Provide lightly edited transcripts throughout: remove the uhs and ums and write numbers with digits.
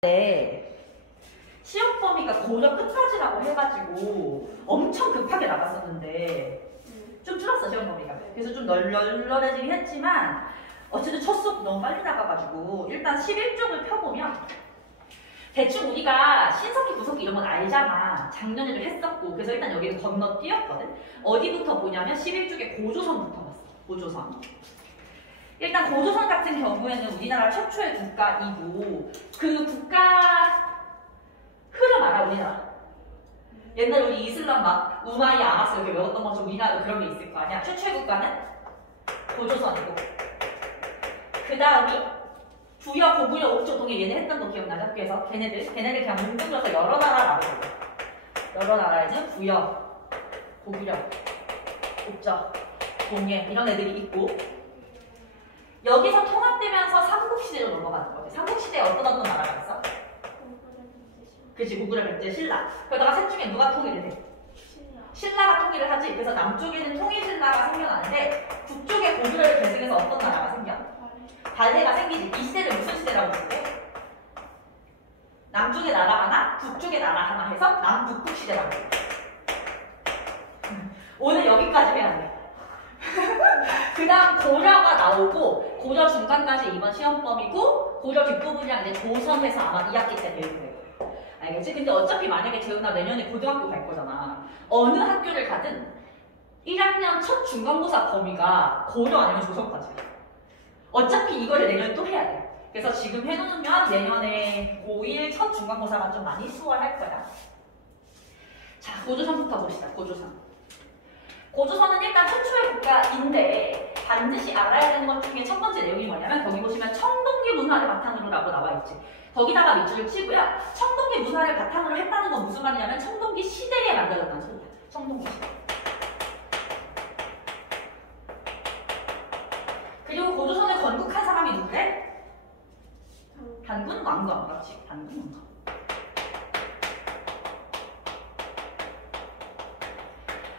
때 시험 범위가 고려 끝까지라고 해가지고 엄청 급하게 나갔었는데 좀 줄었어 시험 범위가. 그래서 좀 널널해지긴 했지만 어쨌든 첫 수업 너무 빨리 나가가지고 일단 11쪽을 펴보면 대충 우리가 신석기, 구석기 이런 건 알잖아. 작년에도 했었고. 그래서 일단 여기는 건너뛰었거든. 어디부터 보냐면 11쪽에 고조선부터 봤어. 고조선. 일단 고조선 같은 경우에는 우리나라 최초의 국가이고 그 국가 흐름 알아 우리나라? 옛날에 우리 이슬람 막 우마이야 아마스 이렇게 외웠던 것처럼 우리나라도 그런 게 있을 거 아니야. 최초의 국가는 고조선이고 그 다음이 부여, 고구려, 옥조, 동해 얘네 했던 거 기억나죠? 그래서 걔네들 그냥 뭉뚱그려서 여러 나라라고 해요. 여러 나라에는 부여, 고구려, 옥조, 동해 이런 애들이 있고 여기서 통합되면서 삼국시대로 넘어가는 거지. 삼국시대에 어떤 나라가 있어? 그치, 고구려, 백제, 신라. 그러다가 셋 중에 누가 통일을 해? 신라가 통일을 하지. 그래서 남쪽에는 통일신라가 생겨나는데 북쪽에 고구려를 계승해서 어떤 나라가 생겨? 발해가 생기지. 이 시대를 무슨 시대라고 부르게? 남쪽의 나라 하나, 북쪽의 나라 하나 해서 남북국 시대라고 부르게. 오늘 여기까지 해야 돼. 그 다음 고려가 나오고 고려 중간까지 이번 시험 범위고 고려 뒷부분이랑 이제 조선에서 아마 2학기 때 배울 거예요. 알겠지? 근데 어차피 만약에 재훈아 내년에 고등학교 갈 거잖아. 어느 학교를 가든 1학년 첫 중간고사 범위가 고려 아니면 조선까지야. 어차피 이거를 내년에 또 해야 돼. 그래서 지금 해놓으면 내년에 고1 첫 중간고사가 좀 많이 수월할 거야. 자, 고조선부터 봅시다. 고조선은 일단 최초의 국가인데 반드시 알아야 되는 것 중에 첫 번째 내용이 뭐냐면 거기 보시면 청동기 문화를 바탕으로 라고 나와 있지. 거기다가 밑줄을 치고요. 청동기 문화를 바탕으로 했다는 건 무슨 말이냐면 청동기 시대에 만들어졌다는 소리야. 청동기 시대. 그리고 고조선을 건국한 사람이 누구래? 단군 왕건. 그렇지. 단군 왕건.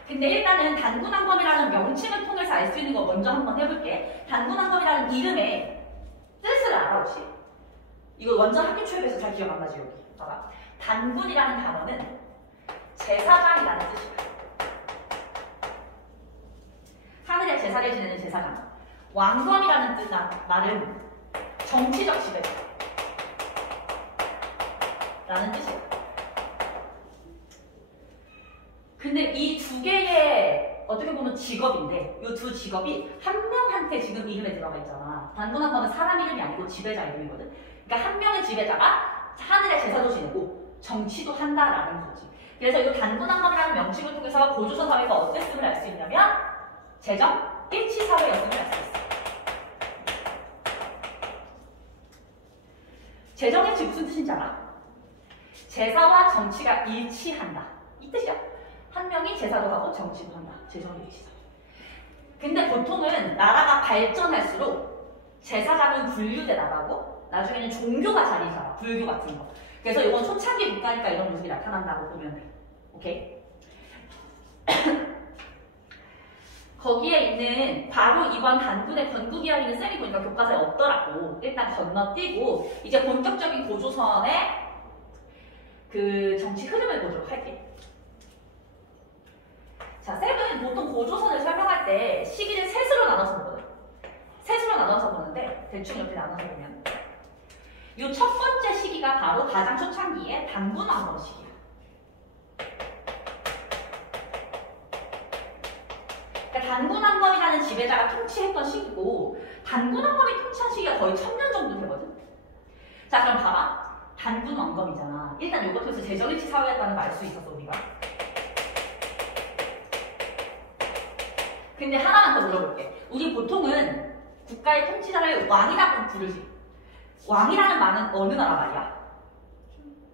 근데 일단은 단군왕검이라는 명칭을 통해서 알 수 있는 거 먼저 한번 해볼게. 단군왕검이라는 이름의 뜻을 알아 혹시? 이거 완전 학교 초입에서 잘 기억 안 나지 여기. 봐봐. 단군이라는 단어는 제사장이라는 뜻이야. 하늘의 제사를 지내는 제사장. 왕검이라는 뜻 말은 정치적 지배자라는 뜻이야. 근데 이 두 개의 어떻게 보면 직업인데 이 두 직업이 한 명한테 지금 이름에 들어가 있잖아. 단군왕검은 사람 이름이 아니고 지배자 이름이거든. 그러니까 한 명의 지배자가 하늘의 제사도 지내고 정치도 한다라는 거지. 그래서 이 단군왕검이라는 명칭을 통해서 고조선 사회가 어땠음을 알 수 있냐면 재정 일치 사회였음을 알 수 있어. 재정 일치 무슨 뜻인지 알아? 제사와 정치가 일치한다. 이 뜻이야. 한 명이 제사도 하고 정치도 한다. 재정일치사. 근데 보통은 나라가 발전할수록 제사장은 분류돼 나가고 나중에는 종교가 자리 잡아. 불교 같은 거. 그래서 이건 초창기 국가니까 이런 모습이 나타난다고 보면 돼. 오케이? 거기에 있는 바로 이번 단군의 건국 이야기는 쌤이 보니까 교과서에 없더라고. 일단 건너뛰고 이제 본격적인 고조선의 그 정치 흐름을 보도록 할게. 자, 쌤은 보통 고조선을 설명할 때 시기를 셋으로 나눠서 보거든. 셋으로 나눠서 보는데 대충 이렇게 나눠서 보면 이 첫 번째 시기가 바로 가장 초창기의 단군왕검 시기야. 그러니까 단군왕검이라는 지배자가 통치했던 시기고 단군왕검이 통치한 시기가 거의 1000년 정도 되거든. 자, 그럼 봐봐. 단군왕검이잖아. 일단 이것 통해서 재정일치 사회였다는 걸 알 수 있었어 우리가. 근데 하나만 더 물어볼게. 우리 보통은 국가의 통치자를 왕이라고 부르지. 왕이라는 말은 어느 나라 말이야?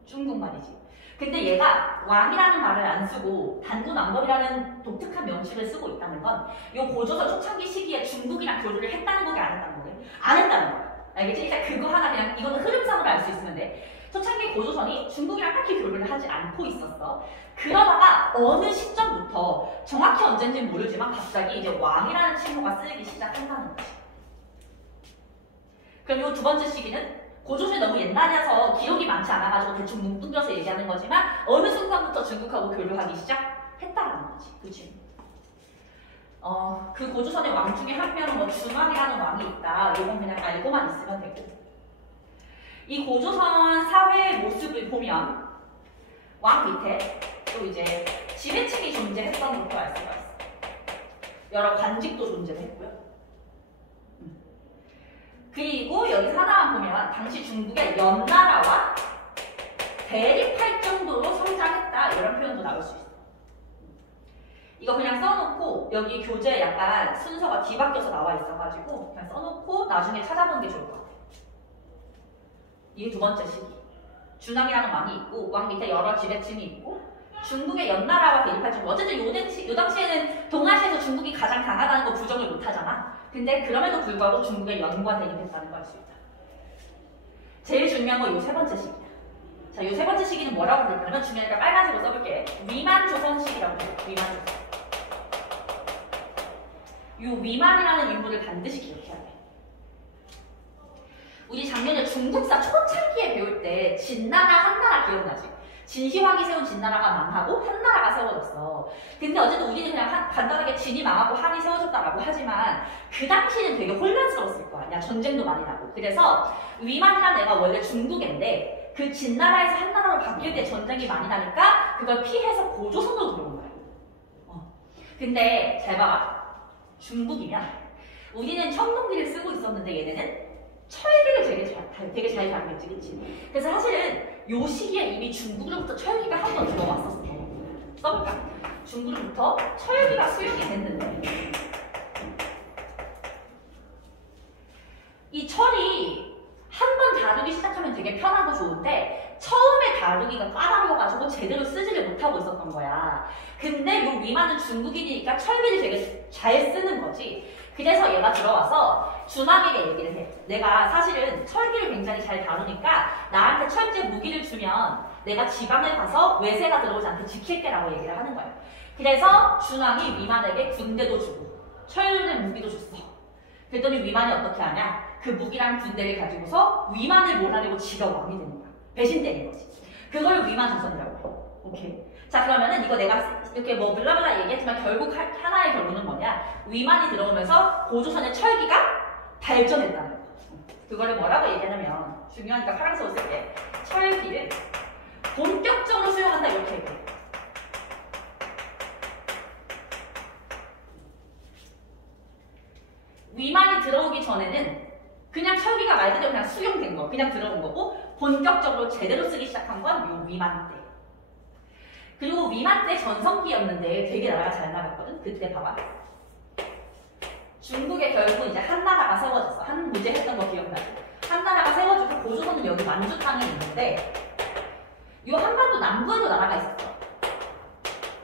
중국 말이지. 근데 얘가 왕이라는 말을 안 쓰고 단군왕검이라는 독특한 명칭을 쓰고 있다는 건 이 고조선 초창기 시기에 중국이랑 교류를 했다는 거게 안 했다는 거게? 안 했다는 거야. 알겠지? 일단 그거 하나 그냥 이거는 흐름상으로 알 수 있으면 돼. 초창기 고조선이 중국이랑 딱히 교류를 하지 않고 있었어. 그러다가 어느 시점부터 정확히 언젠지는 모르지만 갑자기 이제 왕이라는 칭호가 쓰이기 시작한다는 거지. 그럼 이 두 번째 시기는 고조선이 너무 옛날이라서 기록이 많지 않아가지고 대충 뭉뚱겨서 얘기하는 거지만 어느 순간부터 중국하고 교류하기 시작했다라는 거지. 그치? 그 고조선의 왕 중에 한 명은 뭐 중왕이라는 왕이 있다. 이건 그냥 알고만 있으면 되고. 이 고조선 사회의 모습을 보면 왕 밑에 또 이제 지배층이 존재했던 것도 알 수가 있어. 여러 관직도 존재했고요. 그리고 여기 하나만 보면 당시 중국의 연나라와 대립할 정도로 성장했다 이런 표현도 나올 수 있어. 이거 그냥 써놓고 여기 교재에 약간 순서가 뒤바뀌어서 나와 있어가지고 그냥 써놓고 나중에 찾아보는 게 좋을 것 같아요. 이게 두 번째 시기. 준왕이라는 왕이 있고 왕 밑에 여러 지배층이 있고 중국의 연나라와 대립할 정도. 어쨌든 요 당시에는 동아시아에서 중국이 가장 강하다는 거 부정을 못하잖아. 근데 그럼에도 불구하고 중국의 연과 대립했다는 걸 알 수 있다. 제일 중요한 건 요 세 번째 시기야. 자, 요 세 번째 시기는 뭐라고 부르냐면 중요하니까 빨간색으로 써볼게. 위만조선 시기라고 해요. 위만조선. 요 위만이라는 인물을 반드시 기억해야 돼. 우리 작년에 중국사 초창기에 배울 때 진나라, 한나라 기억나지? 진시황이 세운 진나라가 망하고 한나라가 세워졌어. 근데 어쨌든 우리는 그냥 간단하게 진이 망하고 한이 세워졌다라고 하지만 그 당시는 되게 혼란스러웠을 거야. 야, 전쟁도 많이 나고. 그래서 위만이라는 애가 원래 중국인데 그 진나라에서 한나라로 바뀔 때 전쟁이 많이 나니까 그걸 피해서 고조선으로 들어온 거야. 근데 잘 봐봐. 중국이면 우리는 청동기를 쓰고 있었는데 얘네는 철기를 되게 잘 다루겠지, 그치? 그래서 사실은 요 시기에 이미 중국으로부터 철기가 한 번 들어왔었어. 써볼까? 중국으로부터 철기가 수용이 됐는데 이 철이 한 번 다루기 시작하면 되게 편하고 좋은데 처음에 다루기가 까다로워가지고 제대로 쓰지를 못하고 있었던 거야. 근데 요 위만은 중국인이니까 철기를 되게 잘 쓰는 거지. 그래서 얘가 들어와서 준왕에게 얘기를 해. 내가 사실은 철기를 굉장히 잘 다루니까 나한테 철제 무기를 주면 내가 지방에 가서 외세가 들어오지 않게 지킬게 라고 얘기를 하는 거야. 그래서 준왕이 위만에게 군대도 주고 철의 무기도 줬어. 그랬더니 위만이 어떻게 하냐? 그 무기랑 군대를 가지고서 위만을 몰아내고 지가 왕이 되는 거야. 배신 때린 거지. 그걸 위만 조선이라고 해. 오케이. 자, 그러면은 이거 내가 이렇게 뭐 블라블라 얘기했지만 결국 하나의 결론은 뭐냐? 위만이 들어오면서 고조선의 철기가 발전했다는 거야. 그거를 뭐라고 얘기하냐면 중요하니까 파란색으로 쓸게. 철기를 본격적으로 수용한다 이렇게 얘기해. 위만이 들어오기 전에는 그냥 철기가 말 그대로 그냥 수용된 거, 그냥 들어온 거고 본격적으로 제대로 쓰기 시작한 건 요 위만 때. 그리고 위만 때 전성기였는데 되게 나라가 잘 나갔거든. 그때 봐봐. 중국에 결국 이제 한나라가 세워졌어. 한무제 했던 거 기억나지? 한나라가 세워지고 고조선은 여기 만주 땅에 있는데 요 한반도 남부에도 나라가 있었어.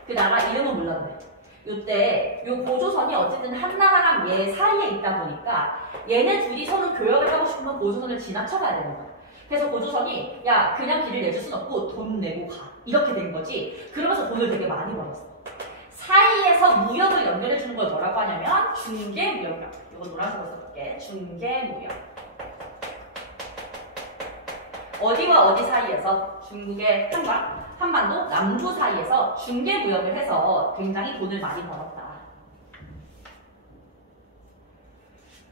그 나라 이름은 몰랐네. 요때 요 고조선이 어쨌든 한나라랑 얘 사이에 있다 보니까 얘네 둘이 서로 교역을 하고 싶으면 고조선을 지나쳐가야 되는 거야. 그래서 고조선이 야 그냥 길을 내줄 순 없고 돈 내고 가 이렇게 된 거지. 그러면서 돈을 되게 많이 벌었어. 사이에서 무역을 연결해 주는 걸 뭐라고 하냐면 중개무역이야. 이거 노란색으로 써볼게. 중개무역. 어디와 어디 사이에서 중국의 한반도 남부 사이에서 중개무역을 해서 굉장히 돈을 많이 벌었다.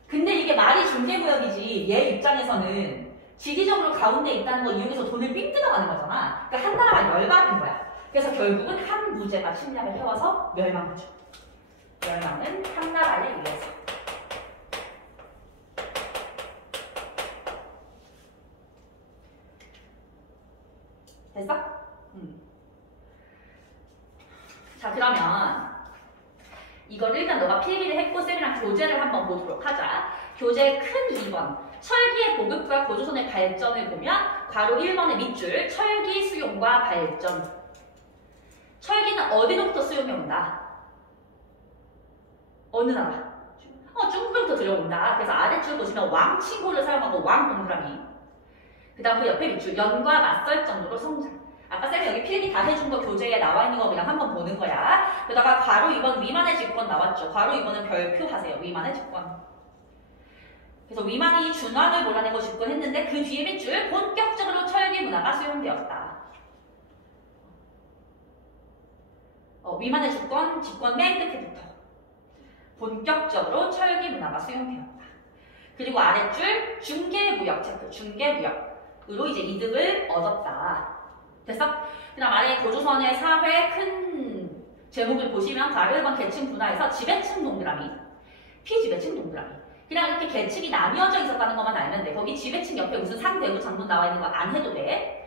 근데 이게 말이 중개무역이지 얘 입장에서는 지리적으로 가운데 있다는 거 이용해서 돈을 삥 뜯어가는 거잖아. 그러니까 한나라가 열받은 거야. 그래서 결국은 한무제가 침략을 해와서 멸망하죠. 멸망은 한나라에 의해서. 됐어? 자, 그러면 이걸 일단 너가 필기를 했고 쌤이랑 교재를 한번 보도록 하자. 교재 큰 2번. 철기의 보급과 고조선의 발전을 보면 괄호 1번의 밑줄 철기 수용과 발전. 철기는 어디로부터 수용해 온다? 어느 나라? 중국으로부터 들어온다. 그래서 아래줄 보시면 왕 친구를 사용하고 왕 동그라미. 그 다음 그 옆에 밑줄 연과 맞설 정도로 성장. 아까 쌤이 여기 필기 다 해준 거 교재에 나와 있는 거 그냥 한번 보는 거야. 그러다가 괄호 2번 위만의 집권 나왔죠. 괄호 2번은 별표 하세요. 위만의 집권. 그래서 위만이 준왕을 몰아내고 집권했는데 그 뒤에 밑줄 본격적으로 철기 문화가 수용되었다. 위만의 집권 맨 끝에부터 본격적으로 철기 문화가 수용되었다. 그리고 아랫줄 중개무역 체크, 중개무역으로 이제 이득을 얻었다. 됐어? 그 다음 아래 고조선의 사회 큰 제목을 보시면 바로 1번 계층 분화에서 지배층 동그라미, 피지배층 동그라미. 그냥 이렇게 계층이 나뉘어져 있었다는 것만 알면 돼. 거기 지배층 옆에 무슨 상대우 장군 나와 있는 거 안 해도 돼.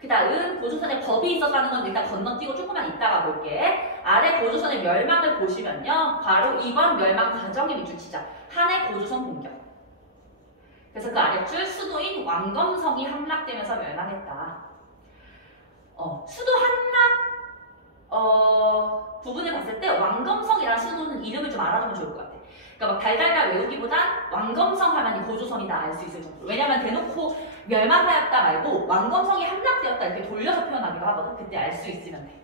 그 다음 고조선에 법이 있었다는 건 일단 건너뛰고 조금만 이따가 볼게. 아래 고조선의 멸망을 보시면요. 바로 이번 멸망 과정의 밑줄 치자. 한해 고조선 공격. 그래서 그 아랫줄 수도인 왕검성이 함락되면서 멸망했다. 수도 함락 부분을 봤을 때 왕검성이라는 수도는 이름을 좀 알아두면 좋을 것 같아. 그러니까 막 달달달 외우기보단 왕검성 하면 이 고조선이다 알 수 있을 정도로. 왜냐면 대놓고 멸망하였다 말고 왕검성이 함락되었다 이렇게 돌려서 표현하기도 하거든. 그때 알 수 있으면 돼.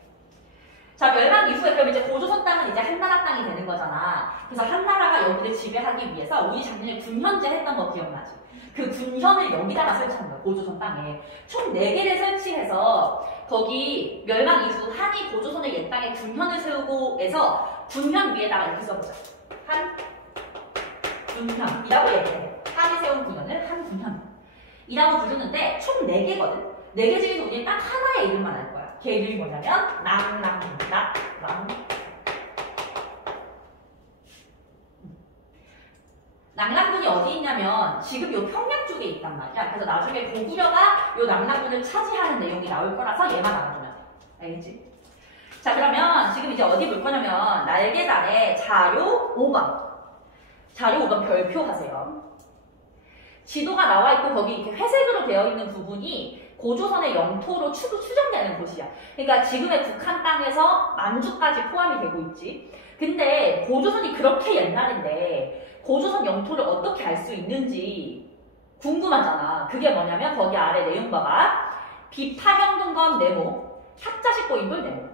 자, 멸망 이후에 그럼 이제 고조선 땅은 이제 한나라 땅이 되는 거잖아. 그래서 한나라가 여기를 지배하기 위해서 우리 작년에 군현제 했던 거 기억나지? 그 군현을 여기다가 설치한 거야. 고조선 땅에. 총 4개를 설치해서 거기 멸망 이후 한이 고조선의 옛 땅에 군현을 세우고 해서 군현 위에다가 이렇게 써보자. 한 군현이라고 얘기해. 한이 세운 군현을 한 군현이라고 부르는데 총 4개거든. 4개 중에서 우리는 딱 하나의 이름만 알 거야. 걔 이름이 뭐냐면 낭랑입니다. 낭랑군이 어디 있냐면 지금 요 평양 쪽에 있단 말이야. 그래서 나중에 고구려가 요 낭랑군을 차지하는 내용이 나올 거라서 얘만 알아두면 돼. 알겠지? 자, 그러면 지금 이제 어디 볼 거냐면 날개단에 자료 5번. 자료 5번 별표 하세요. 지도가 나와 있고 거기 이렇게 회색으로 되어 있는 부분이 고조선의 영토로 추정되는 곳이야. 그러니까 지금의 북한 땅에서 만주까지 포함이 되고 있지. 근데 고조선이 그렇게 옛날인데 고조선 영토를 어떻게 알 수 있는지 궁금하잖아. 그게 뭐냐면 거기 아래 내용 봐봐. 비파경동검 네모, 탁자식고인돌 네모.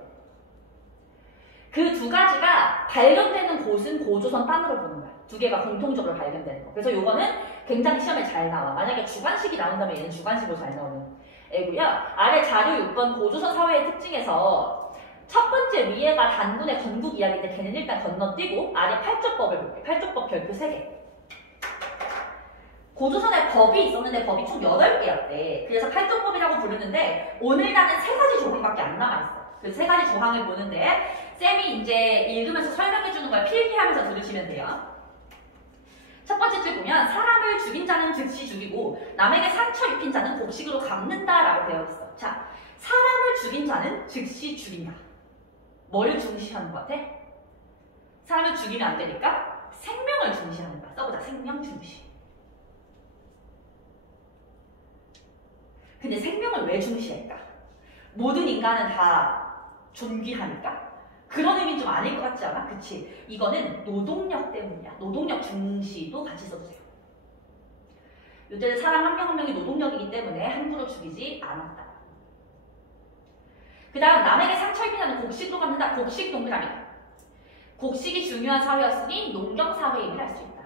그 두 가지가 발견되는 곳은 고조선 땅으로 보는 거야. 두 개가 공통적으로 발견되는 거. 그래서 요거는 굉장히 시험에 잘 나와. 만약에 주관식이 나온다면 얘는 주관식으로 잘 나오는 애고요. 아래 자료 6번 고조선 사회의 특징에서 첫 번째 위에가 단군의 건국 이야기인데 걔는 일단 건너뛰고 아래 팔조법을 볼게. 팔조법 별표 3개. 고조선에 법이 있었는데 법이 총 8개였대. 그래서 팔조법이라고 부르는데 오늘날은 3가지 조항밖에 안 남아있어. 그 3가지 조항을 보는데 쌤이 이제 읽으면서 설명해주는 걸 필기하면서 들으시면 돼요. 첫 번째 줄 보면 사람을 죽인 자는 즉시 죽이고 남에게 상처 입힌 자는 곡식으로 갚는다라고 되어 있어. 자, 사람을 죽인 자는 즉시 죽인다. 뭘 중시하는 것 같아? 사람을 죽이면 안 되니까 생명을 중시하는 거야. 써보자. 생명 중시. 근데 생명을 왜 중시할까? 모든 인간은 다 존귀하니까? 그런 의미는 좀 아닐 것 같지 않아? 그치? 이거는 노동력 때문이야. 노동력 중시도 같이 써주세요. 이때는 사람 한 명 한 명이 노동력이기 때문에 함부로 죽이지 않았다. 그 다음 남에게 상처 입히자는 곡식으로 갚는다. 곡식 동그라미. 곡식이 중요한 사회였으니 농경사회임을 할 수 있다.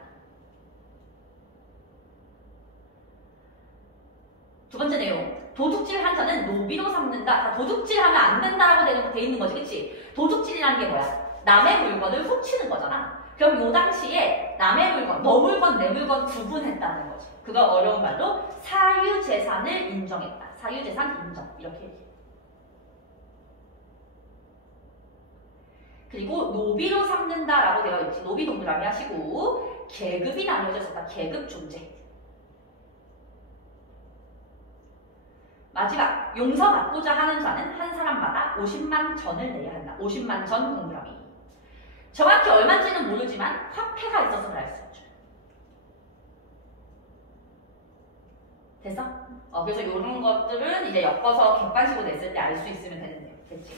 두 번째 내용. 도둑질 한 자는 노비로 삼는다. 도둑질하면 안 된다라고 돼 있는 거지, 그치? 도둑질이라는 게 뭐야? 남의 물건을 훔치는 거잖아. 그럼 요 당시에 남의 물건, 너 물건, 내 물건 구분했다는 거지. 그걸 어려운 말로 사유재산을 인정했다. 사유재산 인정. 이렇게 얘기해. 그리고 노비로 삼는다라고 되어 있지. 노비 동그라미 하시고 계급이 나뉘어져 있었다. 계급 존재. 마지막, 용서받고자 하는 자는 한 사람마다 50만 전을 내야 한다. 50만 전 동그라미. 정확히 얼마인지는 모르지만 화폐가 있어서 알 수 있죠. 됐어? 그래서 이런 것들은 이제 엮어서 객관식으로 냈을 때 알 수 있으면 되는데요. 됐지?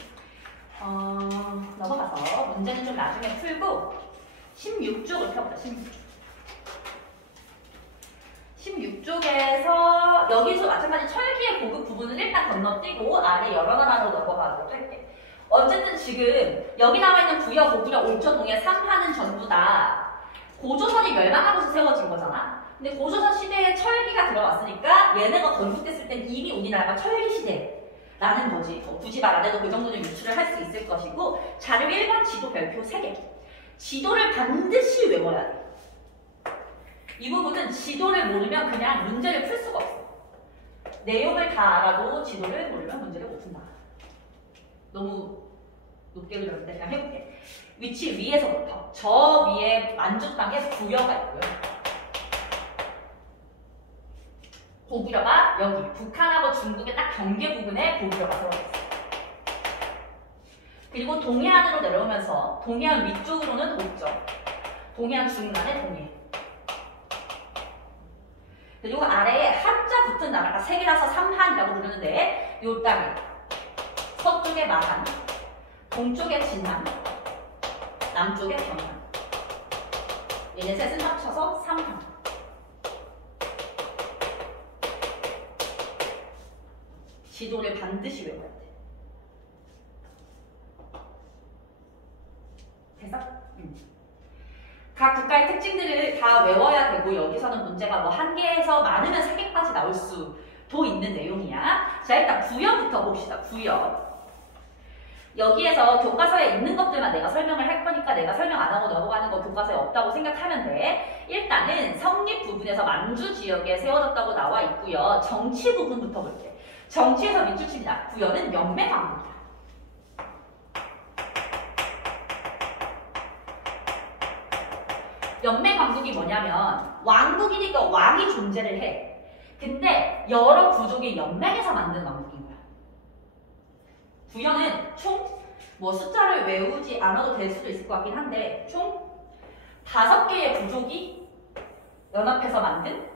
넘어가서 문제는 좀 나중에 풀고 16쪽을 펴보자. 16쪽에서 여기서 마찬가지 철기의 고급 부분을 일단 건너뛰고 아래 여러 나라로 넘어가도록 할게. 어쨌든 지금 여기 나와 있는 부여, 고구려, 올초, 동해, 삼하는 전부 다 고조선이 멸망하고서 세워진 거잖아. 근데 고조선 시대에 철기가 들어왔으니까 얘네가 건국됐을 땐 이미 우리나라가 철기 시대라는 거지. 굳이 말 안 해도 그 정도는 유추를 할 수 있을 것이고 자료 1번 지도 별표 3개. 지도를 반드시 외워야 돼. 이 부분은 지도를 모르면 그냥 문제를 풀 수가 없어. 내용을 다 알아도 지도를 모르면 문제를 못 푼다. 너무 높게 그렸는데 그냥 해볼게. 위치 위에서부터 저 위에 만주 땅에 부여가 있고요. 고구려가 여기 북한하고 중국의 딱 경계 부분에 고구려가 들어가 있어요. 그리고 동해안으로 내려오면서 동해안 위쪽으로는 옥정, 동해안 중간에 동해. 그리고 아래에 한자 붙은 나라가 3개라서 삼한이라고 부르는데 요 땅에 서쪽에 마한, 동쪽에 진한, 남쪽에 경한. 얘네 셋은 합쳐서 삼한. 지도를 반드시 외워야 돼. 됐어? 각 국가의 특징들을 다 외워야 되고 여기서는 문제가 뭐 1개에서 많으면 3개까지 나올 수도 있는 내용이야. 자, 일단 부여부터 봅시다. 부여. 여기에서 교과서에 있는 것들만 내가 설명을 할 거니까 내가 설명 안 하고 넘어가는 거 교과서에 없다고 생각하면 돼. 일단은 성립 부분에서 만주 지역에 세워졌다고 나와 있고요. 정치 부분부터 볼게. 정치에서 밑줄 칩니다. 부여는 연맹왕국이다. 연맹왕국이 뭐냐면 왕국이니까 왕이 존재를 해. 근데 여러 부족이 연맹해서 만든 왕국인 거야. 부여는 총 뭐 숫자를 외우지 않아도 될 수도 있을 것 같긴 한데 총 5개의 부족이 연합해서 만든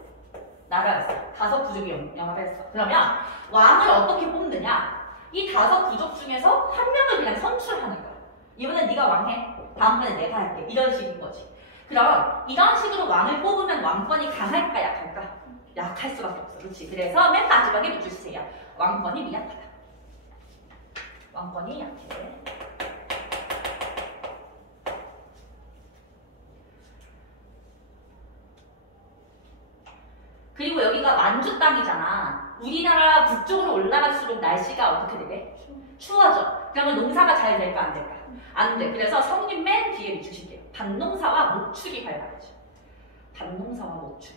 나라였어요. 5 부족이 연합했어. 그러면 왕을 어떻게 뽑느냐? 이 5 부족 중에서 한 명을 그냥 선출하는 거야. 이번엔 네가 왕해. 다음번에 내가 할게. 이런 식인 거지. 그럼 이런 식으로 왕을 뽑으면 왕권이 강할까 약할까? 약할 수밖에 없어. 그렇지? 그래서 맨 마지막에 밑줄 치세요. 왕권이 미약하다. 왕권이 약해. 그리고 여기가 만주 땅이잖아. 우리나라 북쪽으로 올라갈수록 날씨가 어떻게 되게? 추워져. 그러면 농사가 잘 될까 안 될까? 안 돼. 그래서 성님 맨 뒤에 밑주실게요. 밭농사와 목축이 발달하죠. 밭농사와 목축.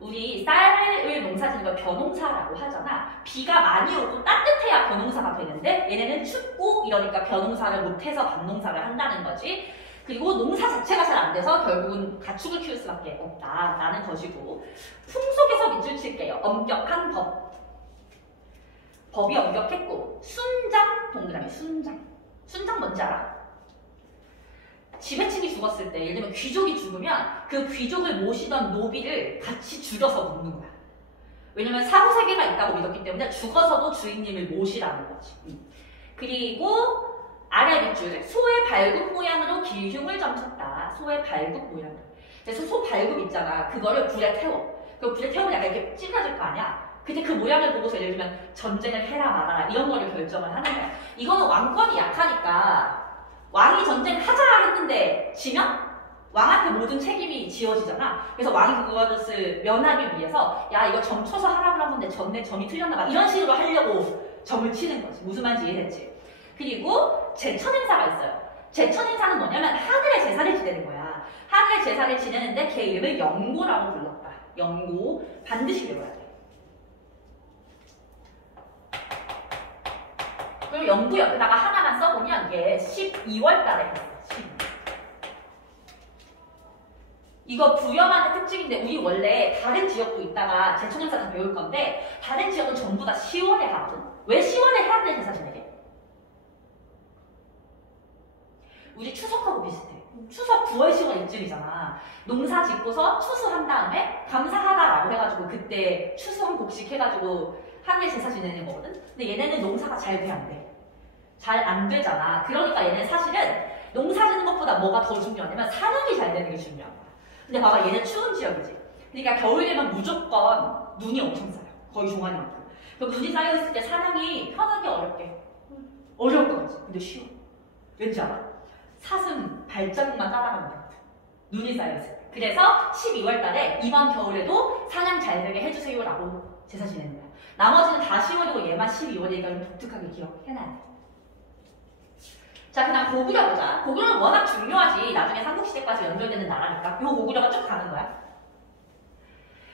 우리 쌀을 농사짓는 걸 벼농사라고 하잖아. 비가 많이 오고 따뜻해야 벼농사가 되는데 얘네는 춥고 이러니까 벼농사를 못해서 밭농사를 한다는 거지. 그리고 농사 자체가 잘 안 돼서 결국은 가축을 키울 수밖에 없다라는 것이고 풍속에서 밑줄 칠게요. 엄격한 법. 법이 엄격했고 순장 동그라미 순장. 순장 뭔지 알아? 지배층이 죽었을 때 예를 들면 귀족이 죽으면 그 귀족을 모시던 노비를 같이 죽여서 묻는 거야. 왜냐면 사후세계가 있다고 믿었기 때문에 죽어서도 주인님을 모시라는 거지. 그리고 아래 밑줄 소의 발굽 모양으로 길흉을 점쳤다. 소의 발굽 모양으로. 그래서 소 발굽 있잖아. 그거를 불에 태워. 그 불에 태우면 약간 이렇게 찢어질 거 아니야. 근데 그 모양을 보고서 예를 들면 전쟁을 해라 말아라 이런 거를 결정을 하는 거야. 이거는 왕권이 약하니까 왕이 전쟁을 하자 했는데 지면 왕한테 모든 책임이 지어지잖아. 그래서 왕이 그것을 면하기 위해서 야 이거 점 쳐서 하라 그러는데 점내 점이 틀렸나 봐. 이런 식으로 하려고 점을 치는 거지. 무슨 말인지 이해됐지? 그리고 제천 행사가 있어요. 제천 행사는 뭐냐면 하늘의 제사를 지내는 거야. 하늘의 제사를 지내는데 걔 이름을 영고라고 불렀다. 영고 반드시 외워야 돼. 그럼 영구 옆에다가 하나만 써보면 이게 12월 달에 했어. 12월. 이거 부여만의 특징인데 우리 원래 다른 지역도 있다가 제천 행사 다 배울 건데 다른 지역은 전부 다 10월에 하거든. 왜 10월에 하늘의 제사 지내게? 우리 추석하고 비슷해. 추석 9월, 10월 이쯤이잖아. 농사 짓고서 추수한 다음에 감사하다라고 해가지고 그때 추수한 곡식 해가지고 하늘 제사 지내는 거거든? 근데 얘네는 농사가 잘 돼, 안 돼? 잘 안 되잖아. 그러니까 얘는 사실은 농사 짓는 것보다 뭐가 더 중요하냐면 사냥이 잘 되는 게 중요한 거야. 근데 봐봐, 얘는 추운 지역이지. 그러니까 겨울 되면 무조건 눈이 엄청 쌓여. 거의 종아리만큼. 그럼 눈이 쌓여있을 때 사냥이 편하게 어렵게? 어려울 것 같지. 근데 쉬워. 왠지 알아? 사슴 발자국만 따라가면 돼. 눈이 쌓여있어요. 그래서 12월 달에 이번 겨울에도 사냥 잘 되게 해주세요라고 제사 지내는 거야. 나머지는 다 10월이고 얘만 12월이니까 좀 독특하게 기억해놔야 돼. 자, 그다음 고구려 보자. 고구려는 워낙 중요하지. 나중에 삼국시대까지 연결되는 나라니까. 요 고구려가 쭉 가는 거야.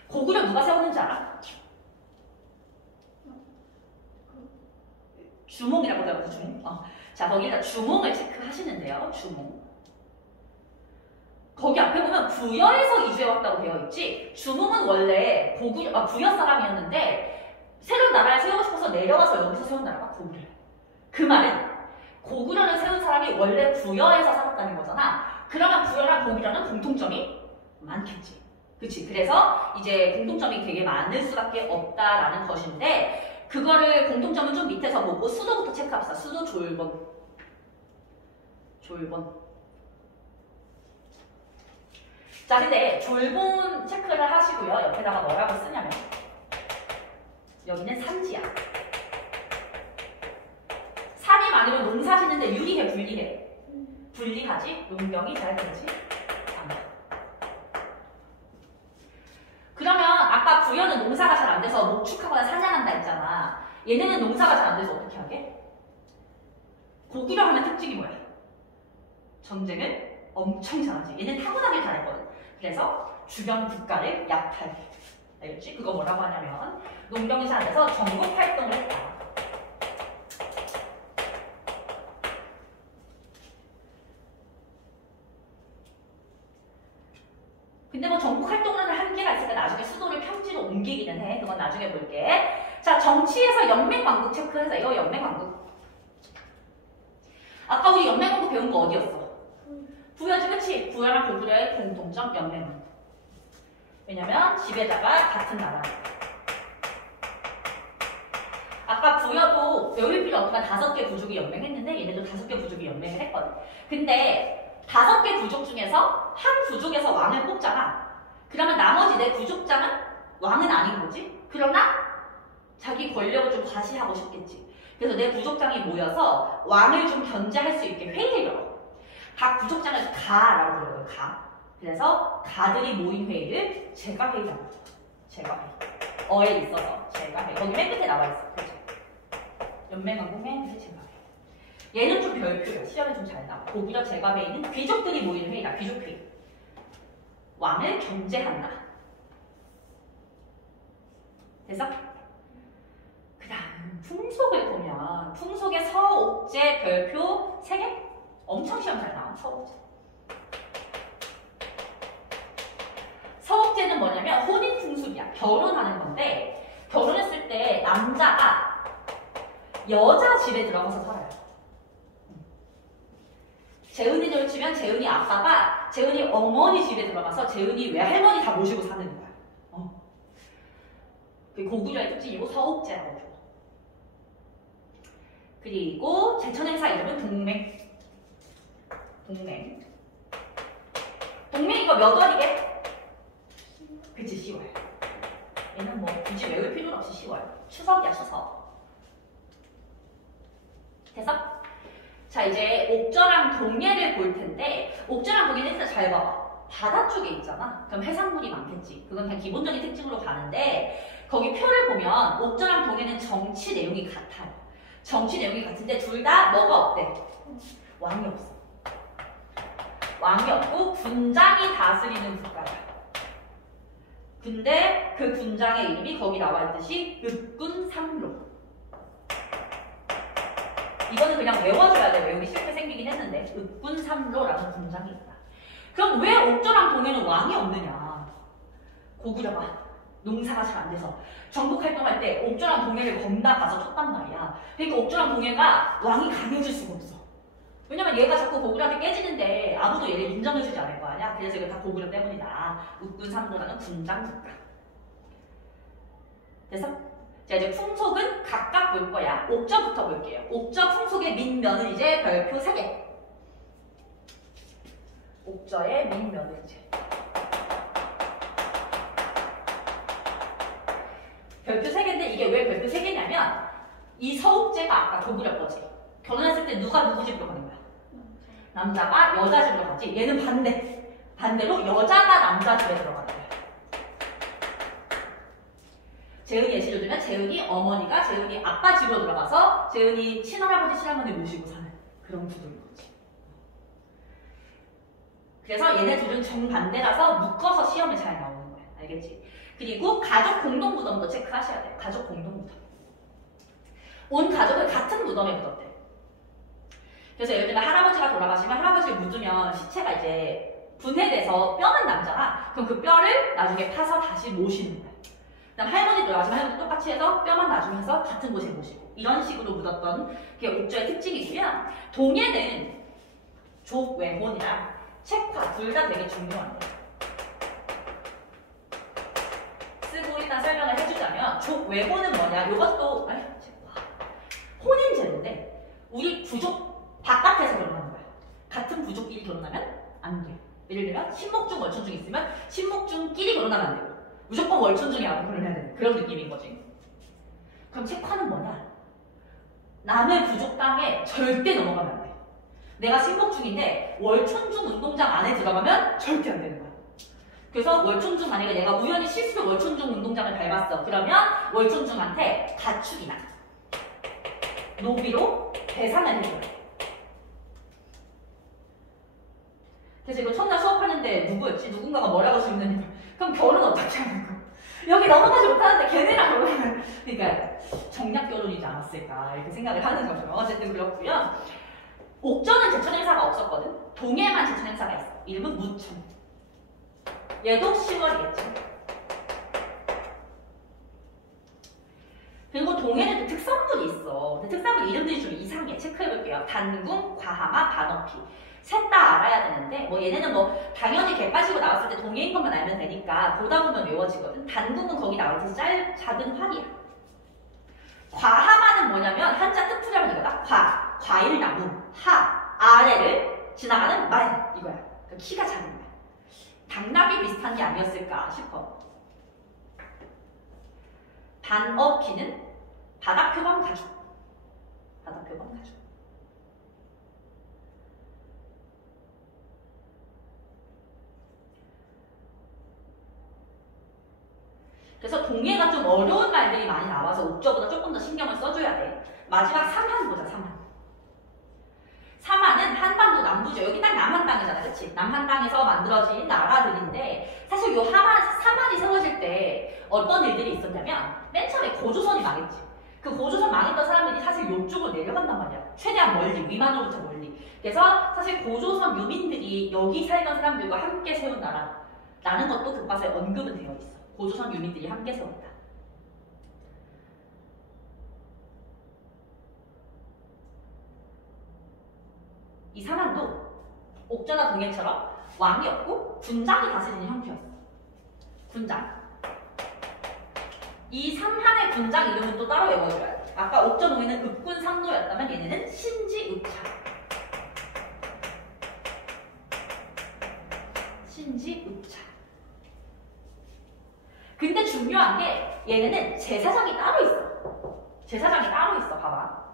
고구려 누가 세웠는지 알아? 주몽이라고 해요. 주몽. 자, 거기다 주몽을 체크하시는데요. 주몽. 거기 앞에 보면 부여에서 이주해왔다고 되어 있지. 주몽은 원래 부여 사람이었는데 새로운 나라를 세우고 싶어서 내려가서 여기서 세운 나라가 고구려예요. 그 말은 고구려를 세운 사람이 원래 부여에서 살았다는 거잖아. 그러면 부여랑 고구려는 공통점이 많겠지. 그치? 그래서 이제 공통점이 되게 많을 수밖에 없다라는 것인데 그거를 공통점은 좀 밑에서 보고 수도부터 체크합시다. 수도 졸본. 자, 근데 졸본 체크를 하시고요. 옆에다가 뭐라고 쓰냐면 여기는 산지야. 산이 많으면 농사 짓는데 유리해, 불리해? 불리하지? 농경이 잘 되지? 않아. 그러면 아까 부여는 농사가 잘 안 돼서 목축하거나 사냥한다 했잖아. 얘네는 농사가 잘 안 돼서 어떻게 하게? 고구려 하면 특징이 뭐야? 전쟁을 엄청 잘하지. 얘는 타고나길 잘했거든. 그래서 주변 국가를 약탈해. 알겠지? 그거 뭐라고 하냐면 농경이 잘 안 돼서 전국 활동을 했다. 근데 뭐 전국 활동을 한 한계가 있으니까 나중에 수도를 평지로 옮기기는 해. 그건 나중에 볼게. 자, 정치에서 연맹왕국 체크해서 연맹왕국. 아까 우리 연맹왕국 배운 거 어디였어? 부여지, 그치? 부여랑 고구려의 공통점 연맹왕국. 왜냐면 지배자가 같은 나라. 아까 부여도 외울 필요 없지만 5개 부족이 연맹했는데 얘네도 5개 부족이 연맹을 했거든. 근데 5개 부족 중에서 한 부족에서 왕을 뽑잖아. 그러면 나머지 내 부족장은 왕은 아닌 거지? 그러나 자기 권력을 좀 과시하고 싶겠지. 그래서 내 부족장이 모여서 왕을 좀 견제할 수 있게 회의를 열어. 각 부족장을 가라고 불러요. 가. 그래서 가들이 모인 회의를 제가회의라고 하죠. 제가회의. 어에 있어서 제가회의. 거기 맨 끝에 나와 있어. 그렇죠? 연맹왕국 맨 끝에 제가회의. 얘는 좀 별표야. 시험에 좀 잘 나와. 고구려 제가회의는 귀족들이 모이는 회의다. 귀족회의. 왕을 견제한다. 됐어? 그 다음 풍속을 보면 풍속의 서옥제 별표 3개? 엄청 시험 잘 나와. 서옥제. 서옥제는 뭐냐면 혼인풍습이야. 결혼하는 건데 결혼했을 때 남자가 여자 집에 들어가서 살아요. 재은이를 치면 재은이 아빠가 재은이 어머니 집에 들어가서 재은이 외할머니 다 모시고 사는 거야. 그게 고구려의 특징이고 서옥제라고 불러. 그리고 제천행사 이름은 동맹. 동맹 이거 몇 월이게? 그치, 10월. 얘는 뭐 굳이 외울 필요는 없이 10월. 추석이야, 추석. 됐어? 자, 이제 옥저랑 동해를 볼 텐데 옥저랑 동해는 일단 잘 봐봐. 바다 쪽에 있잖아. 그럼 해산물이 많겠지. 그건 그냥 기본적인 특징으로 가는데 거기 표를 보면 옥저랑 동해는 정치 내용이 같아요. 정치 내용이 같은데 둘 다 뭐가 없대? 왕이 없어. 왕이 없고 군장이 다스리는 국가야. 근데 그 군장의 이름이 거기 나와 있듯이 읍군삼로. 이거는 그냥 외워줘야 돼. 외우기 쉽게 생기긴 했는데 읍군삼로라는 군장이 있다. 그럼 왜 옥저랑 동해는 왕이 없느냐? 고구려가 농사가 잘 안 돼서 전국 활동할 때 옥저랑 동해를 건너가서 쳤단 말이야. 그러니까 옥저랑 동해가 왕이 강해질 수가 없어. 왜냐면 얘가 자꾸 고구려한테 깨지는데 아무도 얘를 인정해주지 않을 거 아니야. 그래서 이거 다 고구려 때문이다. 읍군삼로라는 군장 국가. 됐어? 자, 이제 풍속은 각각 볼 거야. 옥저부터 볼게요. 옥저 풍속의 민면은 이제 별표 3개. 옥저의 민면은 이제 별표 3개인데 이게 왜 별표 3개냐면 이 서옥제가 아까 고구려 거지. 결혼했을 때 누가 누구 집으로 가는 거야? 남자가 여자 집으로 가지. 얘는 반대. 반대로 여자가 남자 집에 들어가는 거야. 재은이 예시를 들면 재은이 어머니가 재은이 아빠 집으로 들어가서 재은이 친할아버지 친할머니 모시고 사는 그런 구조인 거지. 그래서 얘네 둘은 정반대라서 묶어서 시험에 잘 나오는 거야. 알겠지? 그리고 가족 공동 무덤도 체크하셔야 돼요. 가족 공동 무덤. 온 가족을 같은 무덤에 묻었대. 그래서 예를 들면 할아버지가 돌아가시면 할아버지를 묻으면 시체가 이제 분해돼서 뼈만 남잖아. 그럼 그 뼈를 나중에 파서 다시 모시는 거야. 그다음 할머니 돌아가시면 할머니 똑같이 해서 뼈만 나중에 해서 같은 곳에 모시고 이런 식으로 묻었던 게 옥조의 특징이고요. 동해는 족외혼이랑 책화 둘 다 되게 중요한데 쓰고 일단 설명을 해주자면 족외혼은 뭐냐? 이것도 혼인제도인데 우리 부족 바깥에서 결혼하는 거야. 같은 부족끼리 결혼하면 안 돼. 예를 들면 신목중 월천중 있으면 신목중끼리 결혼하면 안 되고 무조건 월천중에 아무 결혼해야 되는 그런 느낌인 거지. 그럼 책화는 뭐냐? 남의 부족 땅에 절대 넘어가면 안 돼. 내가 신목중인데 월천중 운동장 안에 들어가면 절대 안 되는 거야. 그래서 월천중 만약에 내가 우연히 실수로 월천중 운동장을 밟았어. 그러면 월천중한테 가축이나 노비로 배상을 해줘요. 그래서 이거 첫날 수업하는데 누구였지? 누군가가 뭐라고 질문했냐? 그럼 결혼 어떻게 하는 거야? 여기 넘어가지 못하는데 걔네랑 결혼하면 그러니까 정략 결혼이지 않았을까 이렇게 생각을 하는 거죠. 어쨌든 그렇고요. 옥전은 제천 행사가 없었거든. 동해만 제천 행사가 있어. 이름은 무천. 얘도 10월이겠지. 그리고 동해는 또 특산물이 있어. 근데 특산물 이름들이 좀 이상해. 체크해볼게요. 단궁, 과하마, 반어피. 셋 다 알아야 되는데 뭐 얘네는 뭐 당연히 개 빠지고 나왔을 때 동해인 것만 알면 되니까 보다 보면 외워지거든. 단궁은 거기 나올 때 작은 활이야. 과하마는 뭐냐면 한자 뜻풀이하면 이거다. 과일나무, 아래를 지나가는 말 이거야. 그러니까 키가 작은 거야. 당나귀 비슷한 게 아니었을까 싶어. 반어피는 바다표범 가죽. 바다표범 가죽. 그래서 동해가 좀 어려운 말들이 많이 나와서 옥저보다 조금 더 신경을 써줘야 돼. 마지막 삼한 보자, 삼한. 삼한은 한반도 남부죠. 여기 딱 남한당이잖아, 그치? 남한당에서 만들어진 나라들인데 사실 요 삼한이 세워질 때 어떤 일들이 있었냐면 맨 처음에 고조선이 망했지. 그 고조선 망했던 사람들이 사실 요쪽으로 내려간단 말이야. 최대한 멀리, 위만으로부터 멀리. 그래서 사실 고조선 유민들이 여기 살던 사람들과 함께 세운 나라라는 것도 교과서에 언급은 되어 있어. 고조선 유민들이 함께 세웠다. 이 삼한도 옥저나 동해처럼 왕이 없고 군장이 다스리는 형태였어. 군장. 이 삼한의 군장 이름은 또 따로 외워줘야 돼. 아까 옥저 동해는 읍군 삼노였다면 얘네는 신지읍차. 신지읍차. 근데 중요한 게 얘네는 제사장이 따로 있어. 제사장이 따로 있어. 봐봐.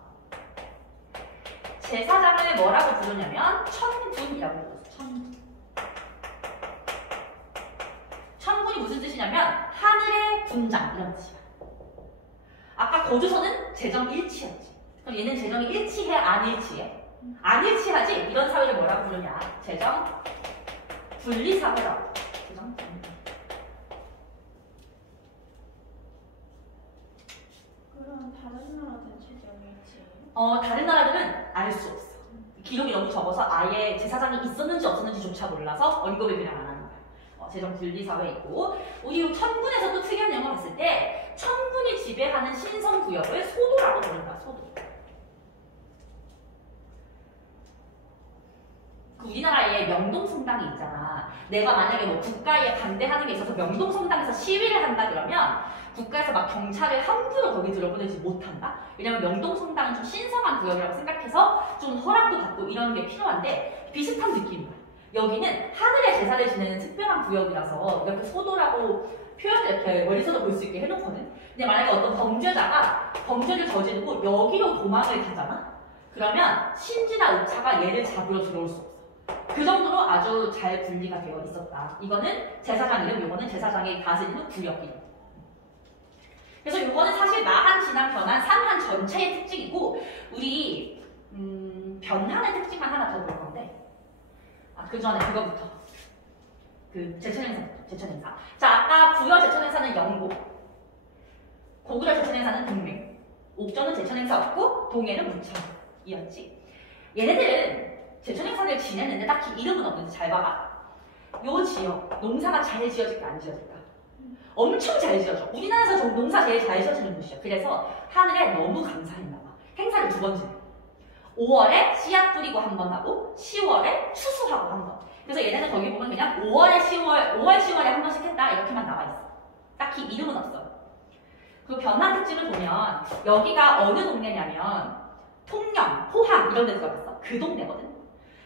제사장을 뭐라고 부르냐면 천군이라고 불렀어. 천군. 천군이 무슨 뜻이냐면 하늘의 군장 이런 뜻이야. 아까 고조선은 재정 일치였지. 그럼 얘는 재정이 일치해 안 일치해? 안 일치하지? 이런 사회를 뭐라고 부르냐? 재정 분리사회라고. 재정 분리. 그럼 다른 나라들은 재정이 일치? 다른 나라들은 알 수 없어. 기록이 너무 적어서 아예 제사장이 있었는지 없었는지조차 몰라서 언급을 그냥 안 하는 거야. 재정 분리사회 있고 우리 천군에서도 특이한 내용을 봤을 때 천군이 지배하는 신성구역을 소도라고 부른다. 소도. 그 우리나라에 명동성당이 있잖아. 내가 만약에 뭐 국가에 반대하는 게 있어서 명동성당에서 시위를 한다 그러면 국가에서 막 경찰을 함부로 거기 들어보내지 못한다? 왜냐면 명동성당은 좀 신성한 구역이라고 생각해서 좀 허락도 받고 이런 게 필요한데 비슷한 느낌이야. 여기는 하늘의 제사를 지내는 특별한 구역이라서 이렇게 소도라고 표현을 이렇게 멀리서도 볼 수 있게 해놓거든. 근데 만약에 어떤 범죄자가 범죄를 저지르고 여기로 도망을 가잖아? 그러면 신지나 의차가 얘를 잡으러 들어올 수 없어. 그 정도로 아주 잘 분리가 되어 있었다. 이거는 제사장 이름, 요거는 제사장이 다스리는 구역 이름. 그래서 요거는 사실 마한, 진한, 변한, 산한 전체의 특징이고 우리 변한의 특징만 하나 더 볼 건데 그 전에 그거부터 그 제천행사부터 제천행사. 자, 아까 부여 제천행사는 영고, 고구려 제천행사는 동맹, 옥전은 제천행사 없고 동해는 무천이었지. 얘네들은 제천행사를 지냈는데 딱히 이름은 없는데 잘 봐봐. 요 지역 농사가 잘 지어질까 안 지어질까? 엄청 잘 지어져. 우리나라에서 좀 농사 제일 잘 지어지는 곳이야. 그래서 하늘에 너무 감사했나 봐. 행사를 2번 지내. 5월에 씨앗 뿌리고 한 번 하고 10월에 추수하고 한 번. 그래서 얘네는 거기 보면 그냥 5월, 10월에 한 번씩 했다 이렇게만 나와 있어. 딱히 이름은 없어. 그 변화 특징을 보면 여기가 어느 동네냐면 통영, 포항 이런 데 들어갔어. 그 동네거든.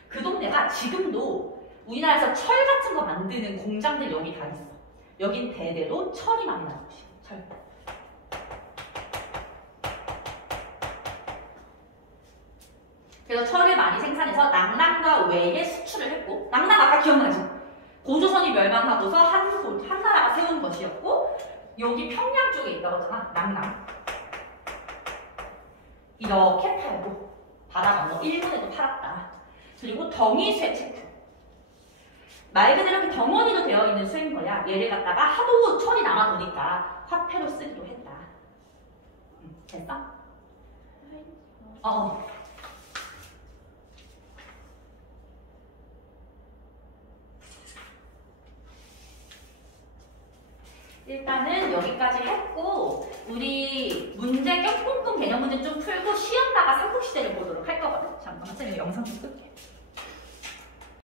그 동네가 지금도 우리나라에서 철 같은 거 만드는 공장들 여기 다 있어. 여긴 대대로 철이 많이 나는 곳이야. 철. 그래서 철을 많이 생산해서 낙랑과 외에 수출을 했고, 낙랑 아까 기억나지? 고조선이 멸망하고서 한 나라가 세운 것이었고, 여기 평양 쪽에 있다고 했잖아. 낙랑. 이렇게 팔고 바다 건너 일본에도 팔았다. 그리고 덩이쇠 체크. 말 그대로 이렇게 덩어리로 되어 있는 쇠인 거야. 얘를 갖다가 하도 철이 남아 도니까 화폐로 쓰기도 했다. 됐어? 일단은 여기까지 했고 우리 문제 껴 꼼꼼 개념 문제 좀 풀고 쉬었다가 삼국시대를 보도록 할 거거든. 잠깐만 쌤이 영상 좀 끌게.